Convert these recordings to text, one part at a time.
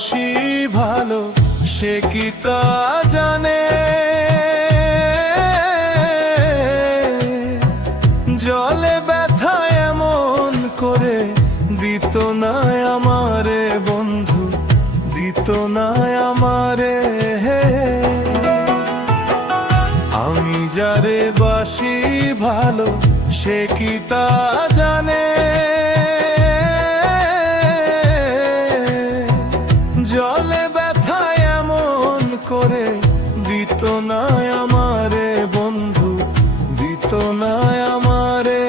বাসি ভালো সে কি তা জানে, জলে ব্যথা এমন করে দিত না আমারে বন্ধু, দিত না আমারে। আমি যারে বাসি ভালো সে কি তা জানে, জলে ব্যথা এমন করে দিত না আমারে বন্ধু, দিত না আমারে।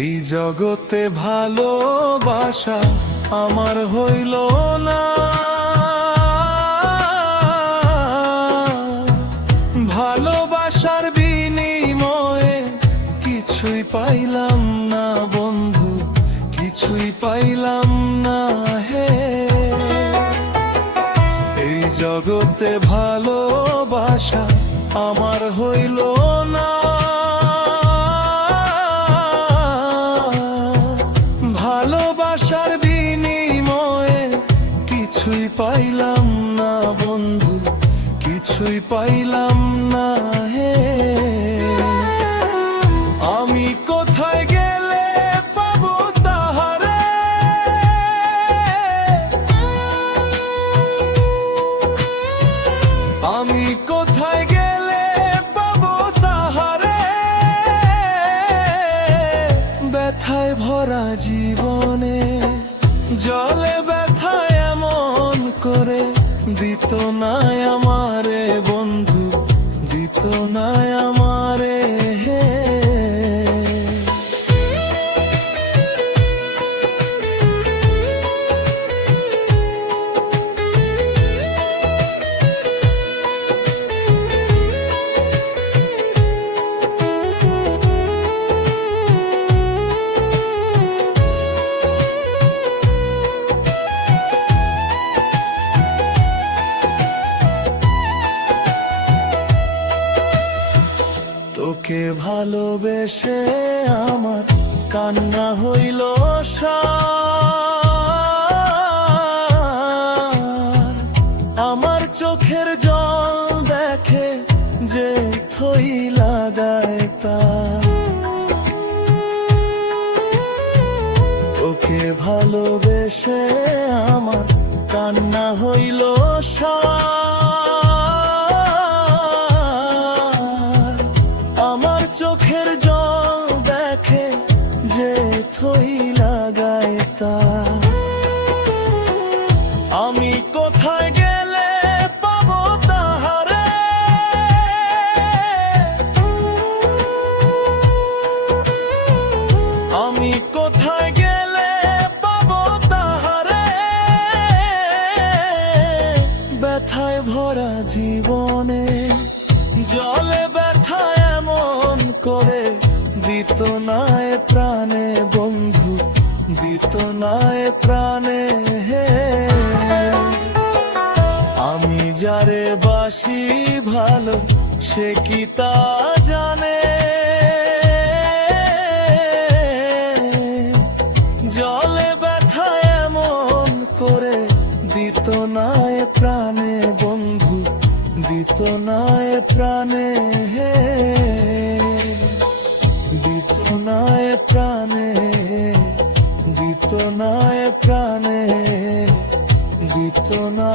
এই জগতে ভালোবাসা আমার হইল না, ভালোবাসার বিনিময়ে কিছুই পাইলাম না বন্ধু, কিছুই পাইলাম না হে। এই জগতে ভালোবাসা আমার হইল না, ভালোবাসার বিনিময়ে কিছুই পাইলাম না বন্ধু, কিছুই পাইলাম না হে। আমি কোথায় গেলে পাবো তাহারে, আমি কোথায় গেলে পাবো তাহারে, ব্যথায় ভরা জীবনে জলে ব্যথা এমন করে দিত না আমারে বন্ধু, দিত না আমারে হে। তোকে ভালোবেসে আমার কান্না হইল সার, আমার চোখের জল দেখে যে থই লাগায় তার। তোকে ভালোবেসে আমার কান্না হইল সার, আমার চোখের জল দেখে যে থই লাগায় তার। আমি কোথায় গেলে পাবো তাহারে, আমি কোথায় গেলে পাবো তাহারে, ব্যথায় ভরা জীবনে জলে ব্যথা এমন করে দিত না প্রাণে বন্ধু, দিত না প্রাণে হে। আমি যারে বাসি ভালো সে কি তা জানে, জলে ব্যথা এমন করে দিত না প্রাণে বন্ধু, দিত না প্রাণে হে, দিত না প্রাণে, দিত না প্রাণে, দিত না।